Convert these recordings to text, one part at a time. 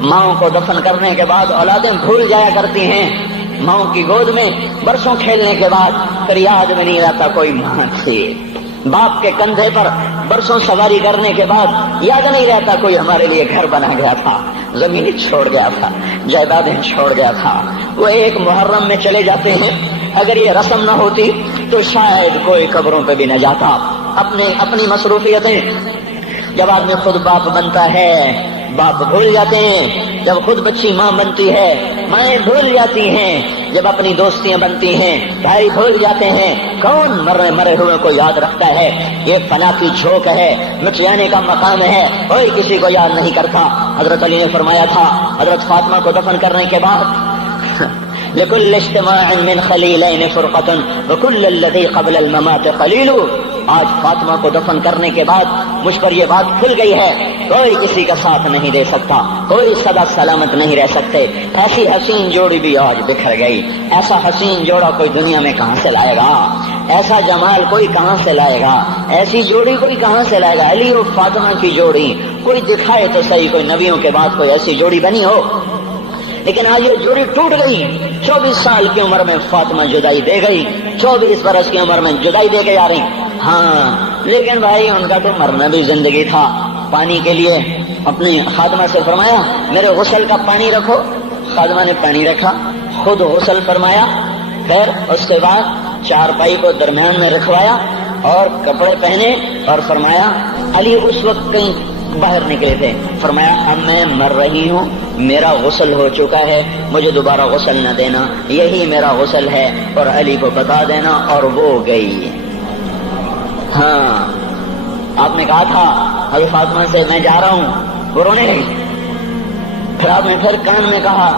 ماؤں کو دفن کرنے کے بعد اولادیں بھول جایا کرتی ہیں، ماؤں کی گود میں برسوں کھیلنے کے بعد پھر یاد میں نہیں رہتا کوئی ماں تھی، باپ کے کندھے پر برسوں سواری کرنے کے بعد یاد نہیں رہتا کوئی ہمارے لیے گھر بنا گیا تھا، زمینیں چھوڑ گیا تھا، جائیدادیں چھوڑ گیا تھا، وہ ایک محرم میں چلے جاتے ہیں۔ اگر یہ رسم نہ ہوتی تو شاید کوئی قبروں پہ بھی نہ جاتا۔ اپنی مصروفیتیں، جب آدمی خود باپ بنتا ہے باپ بھول جاتے ہیں، جب خود بچی ماں بنتی ہے مائیں بھول جاتی ہیں، جب اپنی دوستیاں بنتی ہیں بھائی بھول جاتے ہیں، کون مرے ہوئے کو یاد رکھتا ہے؟ یہ فنا کی جھوک ہے، مٹ جانے کا مقام ہے، کوئی کسی کو یاد نہیں کرتا۔ حضرت علی نے فرمایا تھا حضرت فاطمہ کو دفن کرنے کے بعد لكل اجتماع من خليلين فرقة وكل الذي قبل الممات قليل۔ آج فاطمہ کو دفن کرنے کے بعد مجھ پر یہ بات کھل گئی ہے، کوئی کسی کا ساتھ نہیں دے سکتا، کوئی سدا سلامت نہیں رہ سکتے۔ ایسی حسین جوڑی بھی آج بکھر گئی، ایسا حسین جوڑا کوئی دنیا میں کہاں سے لائے گا؟ ایسا جمال کوئی کہاں سے لائے گا؟ ایسی جوڑی کوئی کہاں سے لائے گا؟ علی اور فاطمہ کی جوڑی کوئی دکھائے تو صحیح، کوئی نبیوں کے بعد کوئی ایسی جوڑی بنی ہو، لیکن آج یہ جوڑی ٹوٹ گئی۔ 24 سال کی عمر میں فاطمہ جدائی دے گئی، 24 برس کی عمر میں جدائی دے کے آ رہی۔ ہاں لیکن بھائی ان کا تو مرنا بھی زندگی تھا۔ پانی کے لیے اپنی خادمہ سے فرمایا میرے غسل کا پانی رکھو، خادمہ نے پانی رکھا، خود غسل فرمایا، پھر اس کے بعد چارپائی کو درمیان میں رکھوایا اور کپڑے پہنے اور فرمایا علی اس وقت کہیں باہر نکلے تھے، فرمایا اب میں مر رہی ہوں، میرا غسل ہو چکا ہے، مجھے دوبارہ غسل نہ دینا، یہی میرا غسل ہے اور علی کو بتا دینا، اور وہ گئی۔ ہاں آپ نے کہا تھا حضرت فاطمہ سے میں جا رہا ہوں، وہ رونے لگی، پھر آپ نے پھر کان میں کہا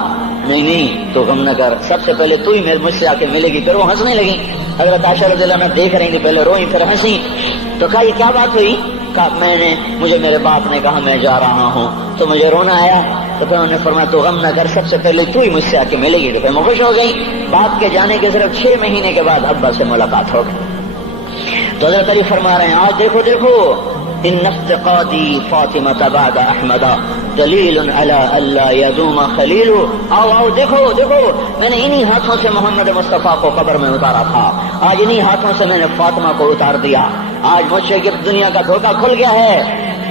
نہیں تو غم نہ کر، سب سے پہلے تو ہی مجھ سے آ کے ملے گی۔ پھر وہ ہنسنے لگی، حضرت عائشہ رضی اللہ عنہا دیکھ رہی تھی، پہلے روئی پھر ہنسی، تو کہا یہ کیا بات ہوئی؟ کہا مجھے میرے باپ نے کہا میں جا رہا ہوں تو مجھے رونا آیا، تو پھر انہوں نے فرمایا تو غم نہ کر، سب سے پہلے تو ہی مجھ سے آ کے ملے گی۔ تو پھر میں خوش ہو گئی۔ باپ کے جانے کے صرف 6 مہینے کے بعد ابا سے ملاقات ہو گئی۔ تو حضرت علی فرما رہے ہیں آج دیکھو ان افتقادی فاطمہ بعد احمد دلیل علی الا یدوم خلیل۔ آؤ دیکھو میں نے انہی ہاتھوں سے محمد مصطفیٰ کو قبر میں اتارا تھا، آج انہی ہاتھوں سے میں نے فاطمہ کو اتار دیا۔ آج مجھ سے دنیا کا دھوکہ کھل گیا ہے،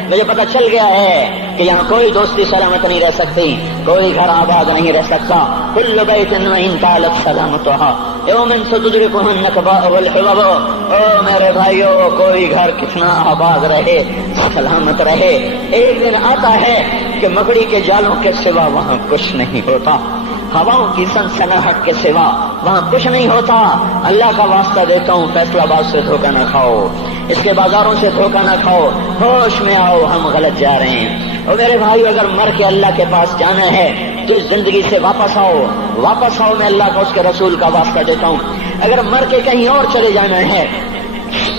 مجھے پتہ چل گیا ہے کہ یہاں کوئی دوستی سلامت نہیں رہ سکتی، کوئی گھر آباد نہیں رہ سکتا۔ کل بیت وان طالت سلامتها یوم ستدرکہ النکباء والحباب۔ او میرے بھائیو، کوئی گھر کتنا آباد رہے، سلامت رہے، ایک دن آتا ہے کہ مکڑی کے جالوں کے سوا وہاں کچھ نہیں ہوتا، ہواؤں کی سنسناہٹ کے سوا وہاں کچھ نہیں ہوتا۔ اللہ کا واسطہ دیتا ہوں فیصلہ آباد سے دھوکہ نہ کھاؤ، اس کے بازاروں سے دھوکہ نہ کھاؤ، ہوش میں آؤ، ہم غلط جا رہے ہیں۔ اور میرے بھائی اگر مر کے اللہ کے پاس جانا ہے تو اس زندگی سے واپس آؤ، میں اللہ کا اس کے رسول کا واسطہ دیتا ہوں۔ اگر مر کے کہیں اور چلے جانا ہے،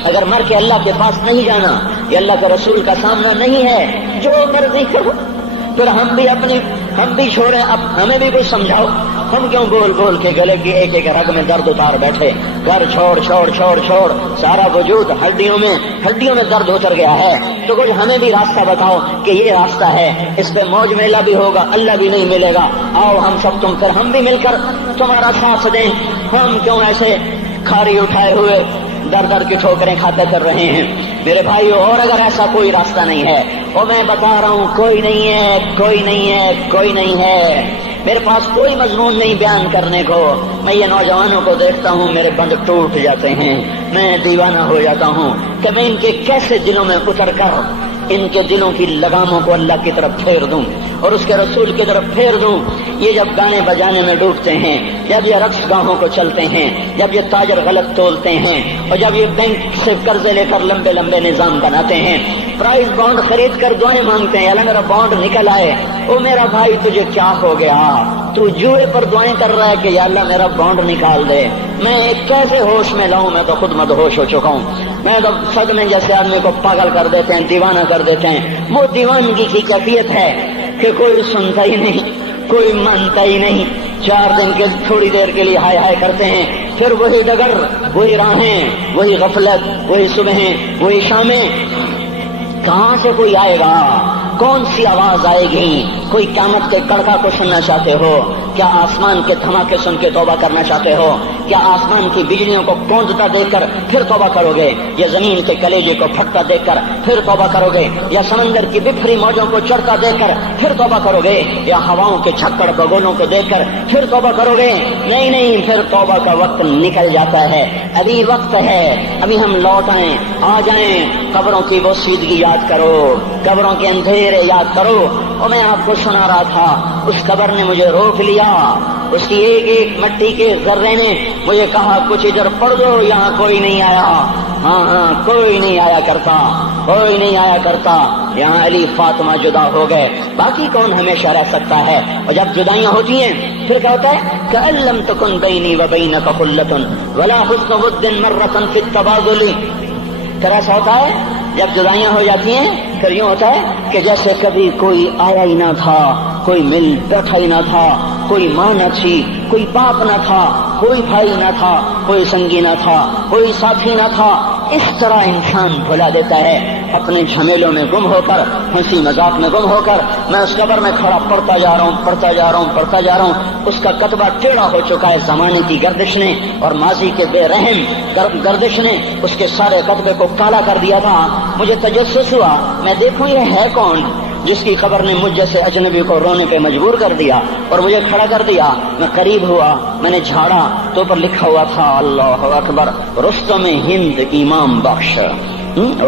اگر مر کے اللہ کے پاس نہیں جانا، یہ اللہ کے رسول کا سامنا نہیں ہے، جو مرضی کرو، پھر ہم بھی چھوڑیں، اب ہمیں بھی کچھ سمجھاؤ۔ ہم کیوں بول کے گلے کی ایک رگ میں درد اتار بیٹھے؟ گھر چھوڑ سارا وجود ہڈیوں میں درد اتر گیا ہے، تو کچھ ہمیں بھی راستہ بتاؤ کہ یہ راستہ ہے، اس پہ موج میلہ بھی ہوگا، اللہ بھی نہیں ملے گا۔ آؤ ہم سب تم پھر ہم بھی مل کر تمہارا ساتھ دیں۔ ہم کیوں ایسے کھاری اٹھائے ہوئے در کی ٹھوکریں کھاتے کر رہے ہیں؟ میرے بھائیو، اور اگر ایسا کوئی راستہ نہیں ہے، اور میں بتا رہا ہوں کوئی نہیں ہے، میرے پاس کوئی مضمون نہیں بیان کرنے کو۔ میں یہ نوجوانوں کو دیکھتا ہوں، میرے بند ٹوٹ جاتے ہیں، میں دیوانہ ہو جاتا ہوں کہ میں ان کے کیسے دلوں میں اتر کر ان کے دلوں کی لگاموں کو اللہ کی طرف پھیر دوں اور اس کے رسول کی طرف پھیر دوں۔ یہ جب گانے بجانے میں ڈوبتے ہیں، جب یہ رقص گاہوں کو چلتے ہیں، جب یہ تاجر غلط تولتے ہیں، اور جب یہ بینک سے قرضے لے کر لمبے نظام بناتے ہیں، پرائز بانڈ خرید کر دعائیں مانگتے ہیں اللہ میرا بانڈ نکل آئے۔ او میرا بھائی، تجھے کیا ہو گیا؟ تو جوئے پر دعائیں کر رہا ہے کہ یا اللہ میرا بانڈ نکال دے۔ میں کیسے ہوش میں لاؤں؟ میں تو خود مدہوش ہو چکا ہوں۔ میں تو صدمے جیسے آدمی کو پاگل کر دیتے ہیں، دیوانہ کر دیتے ہیں۔ وہ دیوانگی کی کیفیت ہے کہ کوئی سنتا ہی نہیں، کوئی مانتا ہی نہیں، 4 دن کے تھوڑی دیر کے لیے ہائے کرتے ہیں، پھر وہی ڈگر، وہی راہیں، وہی غفلت، وہی صبحیں، وہی شامیں۔ کہاں سے کوئی آئے گا؟ کون سی آواز آئے گی کوئی قیامت کے کڑکا کو سننا چاہتے ہو؟ کیا آسمان کے دھماکے سن کے توبہ کرنا چاہتے ہو؟ کیا آسمان کی بجلیوں کو کونجتا دیکھ کر پھر توبہ کرو گے؟ یا زمین کے کلیجے کو پھٹتا دیکھ کر پھر توبہ کرو گے؟ یا سمندر کی بکھری موجوں کو چڑھتا دیکھ کر پھر توبہ کرو گے؟ یا ہواؤں کے جھکڑ بگولوں کو دیکھ کر پھر توبہ کرو گے؟ نہیں نہیں، پھر توبہ کا وقت نکل جاتا ہے، ابھی وقت ہے، ابھی ہم لوٹ آئیں، آ جائیں۔ قبروں کی وہ سیدگی یاد کرو، قبروں کے اندھیرے یاد کرو۔ اور میں آپ کو سنا رہا تھا، اس قبر نے مجھے روک لیا، اس کی ایک ایک مٹی کے ذرے نے مجھے کہا کچھ ادھر پڑھ دو، یہاں کوئی نہیں آیا۔ ہاں کوئی نہیں آیا کرتا، کوئی نہیں آیا کرتا، یہاں علی فاطمہ جدا ہو گئے، باقی کون ہمیشہ رہ سکتا ہے؟ اور جب جدائیاں ہوتی ہیں پھر کیا ہوتا ہے؟ کأن لم تکن بینی وبینک خلۃ ولا حسن ود مرۃ فی التبادل۔ پھر ایسا ہوتا ہے جب جدائیاں ہو جاتی ہیں پھر یوں ہوتا ہے کہ جیسے کبھی کوئی آیا ہی نہ تھا، کوئی مل بیٹھا ہی نہ تھا، کوئی ماں نہ تھی، کوئی باپ نہ تھا، کوئی بھائی نہ تھا، کوئی سنگی نہ تھا، کوئی ساتھی نہ تھا۔ اس طرح انسان بھلا دیتا ہے اپنے جھمیلوں میں گم ہو کر، ہنسی مذاق میں گم ہو کر۔ میں اس قبر میں کھڑا پڑھتا جا رہا ہوں، پڑھتا جا رہا ہوں، پڑھتا جا رہا ہوں، اس کا کتبہ ٹیڑھا ہو چکا ہے زمانے کی گردش نے اور ماضی کے بے رحم گردش نے اس کے سارے کتبے کو کالا کر دیا تھا۔ مجھے تجسس ہوا، میں دیکھوں یہ ہے کون جس کی خبر نے مجھ جیسے اجنبی کو رونے پہ مجبور کر دیا اور مجھے کھڑا کر دیا۔ میں قریب ہوا، میں نے جھاڑا تو پر لکھا ہوا تھا اللہ اکبر، رستم ہند امام بخش۔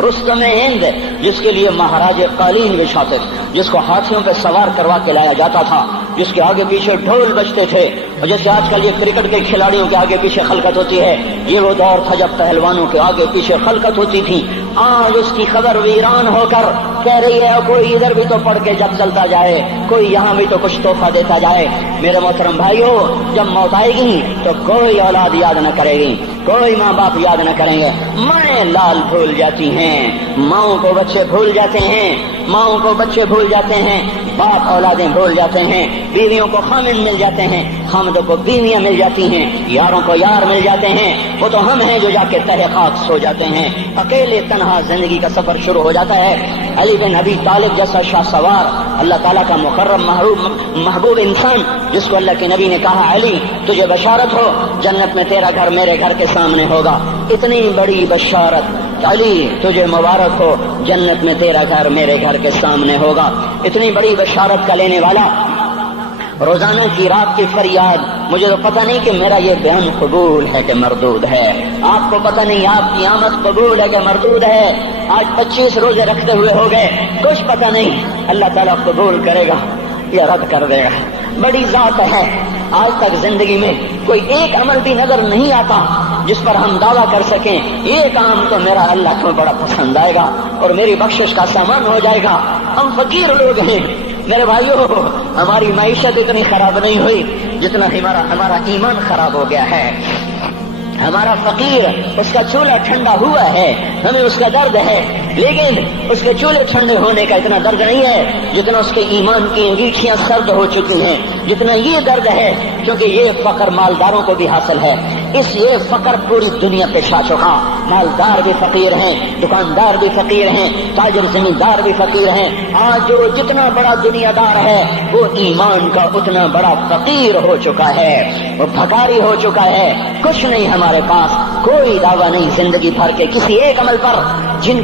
رستم ہند، جس کے لیے مہاراج قالین بچھاتے، جس کو ہاتھیوں پہ سوار کروا کے لایا جاتا تھا، جس کے آگے پیچھے ڈھول بجتے تھے، اور جیسے آج کل یہ کرکٹ کے کھلاڑیوں کے آگے پیچھے خلقت ہوتی ہے، یہ وہ دور تھا جب پہلوانوں کے آگے پیچھے خلقت ہوتی تھی۔ آج اس کی خبر ویران ہو کر کہہ رہی ہے کوئی ادھر بھی تو پڑھ کے جب چلتا جائے، کوئی یہاں بھی تو کچھ تحفہ دیتا جائے۔ میرے محترم بھائیوں، جب موت آئے گی تو کوئی اولاد یاد نہ کرے گی، کوئی ماں باپ یاد نہ کریں گے، مائیں لال بھول جاتی ہیں، ماؤں کو بچے بھول جاتے ہیں، ماؤں کو بچے بھول جاتے ہیں، باپ اولادیں بھول جاتے ہیں، بیویوں کو خامن مل جاتے ہیں، خامدوں کو بیویاں مل جاتی ہیں، یاروں کو یار مل جاتے ہیں۔ وہ تو ہم ہیں جو جا کے تہہ خاک سو جاتے ہیں، اکیلے تنہا زندگی کا سفر شروع ہو جاتا ہے۔ علی بن ابی طالب جیسا شاہ سوار، اللہ تعالیٰ کا مکرم محبوب انسان، جس کو اللہ کے نبی نے کہا علی تجھے بشارت ہو، جنت میں تیرا گھر میرے گھر کے سامنے ہوگا، اتنی بڑی بشارت، علی تجھے مبارک ہو، جنت میں تیرا گھر میرے گھر کے سامنے ہوگا۔ اتنی بڑی بشارت کا لینے والا، روزانہ کی رات کی فریاد، مجھے تو پتہ نہیں کہ میرا یہ بیان قبول ہے کہ مردود ہے، آپ کو پتہ نہیں آپ کی آمد قبول ہے کہ مردود ہے۔ آج 25 روزے رکھتے ہوئے ہو گئے، کچھ پتہ نہیں اللہ تعالیٰ قبول کرے گا یا رد کر دے گا، بڑی ذات ہے۔ آج تک زندگی میں کوئی ایک عمل بھی نظر نہیں آتا جس پر ہم دعویٰ کر سکیں یہ کام تو میرا اللہ کو بڑا پسند آئے گا اور میری بخشش کا سامان ہو جائے گا۔ ہم فقیر لوگ ہیں میرے بھائیوں، ہماری معیشت اتنی خراب نہیں ہوئی جتنا ہمارا ایمان خراب ہو گیا ہے۔ ہمارا فقیر، اس کا چولہا ٹھنڈا ہوا ہے، ہمیں اس کا درد ہے، لیکن اس کے چولہے ٹھنڈے ہونے کا اتنا درد نہیں ہے جتنا اس کے ایمان کی انگیٹھیاں سرد ہو چکی ہیں، جتنا یہ درد ہے، کیونکہ یہ فقر مالداروں کو بھی حاصل ہے۔ یہ فقر پوری دنیا پہ چھا چکا، مالدار بھی فقیر ہیں، دکاندار بھی فقیر ہیں، تاجر زمیندار بھی فقیر ہیں۔ آج جو جتنا بڑا دنیا دار ہے وہ ایمان کا اتنا بڑا فقیر ہو چکا ہے، وہ بھکاری ہو چکا ہے۔ کچھ نہیں ہمارے پاس، کوئی دعویٰ نہیں زندگی بھر کے کسی ایک عمل پر، جن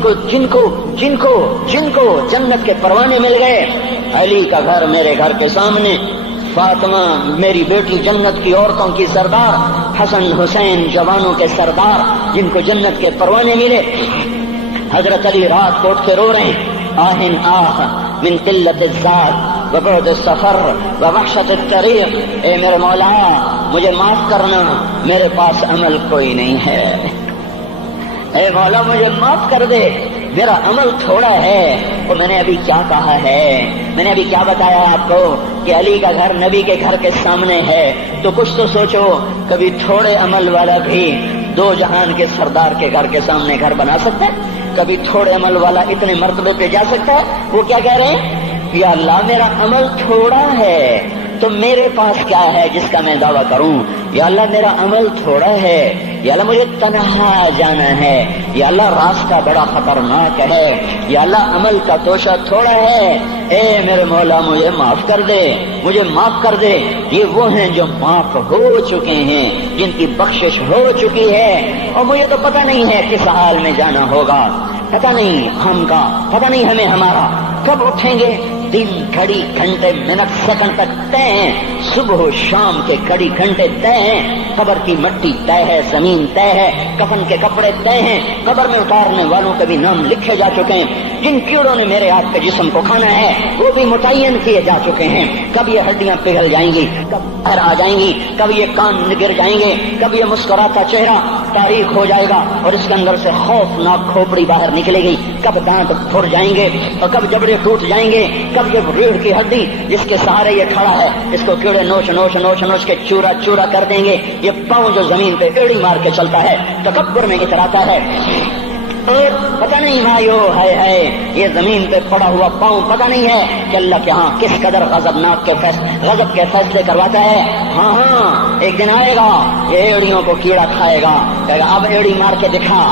کو جنت کے پروانے مل گئے۔ علی کا گھر میرے گھر کے سامنے، فاطمہ میری بیٹی جنت کی عورتوں کی سردار، حسن حسین جوانوں کے سردار جن کو جنت کے پروانے ملے۔ حضرت علی رات کو اٹھ کے رو رہے ہیں، آہن آہ من قلت الذات وبعد السفر ووحشت الطریق، اے میرے مولا مجھے معاف کرنا، میرے پاس عمل کوئی نہیں ہے، اے مولا مجھے معاف کر دے، میرا عمل تھوڑا ہے۔ اور میں نے ابھی کیا کہا ہے، میں نے ابھی کیا بتایا آپ کو کہ علی کا گھر نبی کے گھر کے سامنے ہے، تو کچھ تو سوچو، کبھی تھوڑے عمل والا بھی دو جہان کے سردار کے گھر کے سامنے گھر بنا سکتا ہے؟ کبھی تھوڑے عمل والا اتنے مرتبے پہ جا سکتا ہے؟ وہ کیا کہہ رہے ہیں، یا اللہ میرا عمل تھوڑا ہے، تو میرے پاس کیا ہے جس کا میں دعویٰ کروں؟ یا اللہ میرا عمل تھوڑا ہے، یا اللہ مجھے تنہا جانا ہے، یا اللہ راستہ بڑا خطرناک ہے، یا اللہ عمل کا توشہ تھوڑا ہے، اے میرے مولا مجھے معاف کر دے، مجھے معاف کر دے۔ یہ وہ ہیں جو معاف ہو چکے ہیں، جن کی بخشش ہو چکی ہے، اور مجھے تو پتہ نہیں ہے کس حال میں جانا ہوگا، پتہ نہیں ہم کا، پتہ نہیں ہمیں ہمارا کب اٹھیں گے۔ دن گھڑی گھنٹے منٹ سیکنڈ تک طے ہیں، صبح و شام کے گھڑی گھنٹے طے ہیں، قبر کی مٹی طے ہے، زمین طے ہے، کفن کے کپڑے طے ہیں، قبر میں اتارنے والوں کے بھی نام لکھے جا چکے ہیں، جن کیڑوں نے میرے آپ کے جسم کو کھانا ہے وہ بھی متعین کیے جا چکے ہیں۔ کب یہ ہڈیاں پگھل جائیں گی، کب باہر آ جائیں گی، کب یہ کان گر جائیں گے، کب یہ مسکراتا چہرہ تاریخ ہو جائے گا اور اس کے اندر سے خوفناک کھوپڑی باہر نکلے گی، کب دانت پھر جائیں گے اور کب جبڑے ٹوٹ جائیں گے، کب یہ ریڑھ کی ہڈی جس کے سہارے یہ کھڑا ہے اس کو کیڑے نوچ نوچ نوچ نوچ کے چورا چورا کر دیں گے، یہ پاؤں جو زمین پہ ایڑی مار کے چلتا ہے تکبر میں اتراتا ہے، اور پتہ نہیں مایو ہے یہ زمین پہ پڑا ہوا پاؤں پتہ نہیں ہے کہ اللہ کے ہاں کس قدر غضب کے فیصلے کرواتا ہے۔ ہاں ایک دن آئے گا یہ ایڑیوں کو کیڑا کھائے گا، کہے گا اب ایڑی مار کے دکھا۔